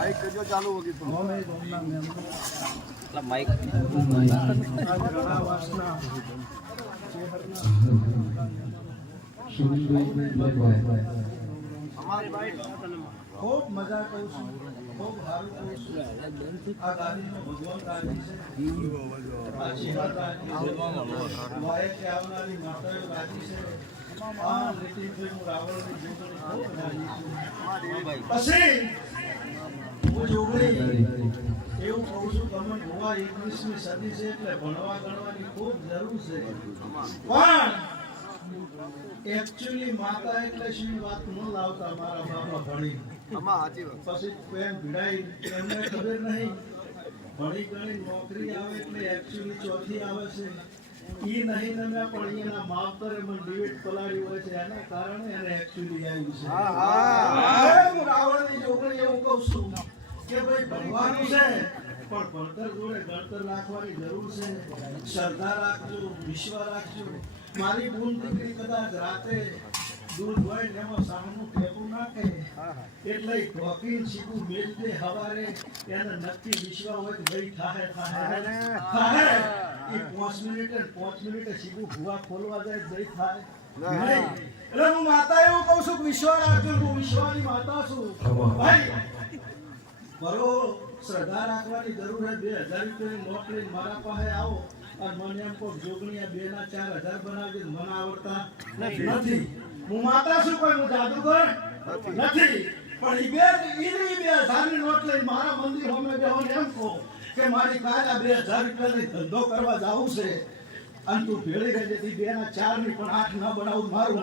mic जो चालू होगी तो माइक खूब मजा करूं છું खूब સારું કરું છું આ ગાડીનો ભગવાન રાજી છે આ શિવા રાજી છે વાય કે આવનારી માતાઓ રાજી છે આ લીટી ફિલ્મ રાવણની જોગણી ખૂબ રાજી છું પછી હું જોગણી એવું કહું છું તમે ગોવા 21મી સદી છે એટલે ભણવા ગણવાની ખૂબ જરૂર છે પણ एक्चुअली माता એટલે શું વાત ન લાવતા મારા બાપા ભણી અમા સાચી વાત પછી પેન ભીડાઈ એમને ખબર નહીં ભણી ગણી નોકરી આવે એટલે एक्चुअली ચોથી આવે છે ઈ નહીં ને મેં પણ એના માવતરે મને ડિવિડ પલાડી હોય છે એના કારણે એને एक्चुअली આવ્યું છે હા હું રાવણની જોગણી એવું કહું છું કે ભાઈ ભણવાનું છે પણ ભણતર જોડે ગણતર રાખવાની જરૂર છે શ્રદ્ધા રાખજો વિશ્વાસ રાખજો મારી બૂન દીકરી કદાચ રાતે દૂધ હોય ને એમાં સામનું ટેપું નાખે એટલે ઢોકીને સીધું મેલ દે હવારે એને નક્કી વિશ્વાસ હોય કે ભાઈ થાહે એ 5 મિનિટે સીધું ભૂવા ખોલવા જાય જઈ થાય નહીં એટલે હું માતા એવું કહું છું કે વિશ્વાસ રાખજો હું વિશ્વાની માતા છું ભાઈ બરો શ્રદ્ધા રાખવાની જરૂર છે 2000 રૂપિયાની નોટ લઈને મારા પાસે આવો અને મને એમ કોઈ જોગણીયા 2 ના 4000 બનાવજે મને આવડતા નથી હું માતા છું કોઈ હું જાદુગર નથી પણ ઈ 2000 ની નોટ લઈને મારા મંદિર હોમે બેહો એમ કહો કે મારી કાલા 2000 રૂપિયાની ધંધો કરવા જાવું છે અને તું ભેળી ગઈ જતી 2 ના 4 ની પણ 8 ન બનાવું મારું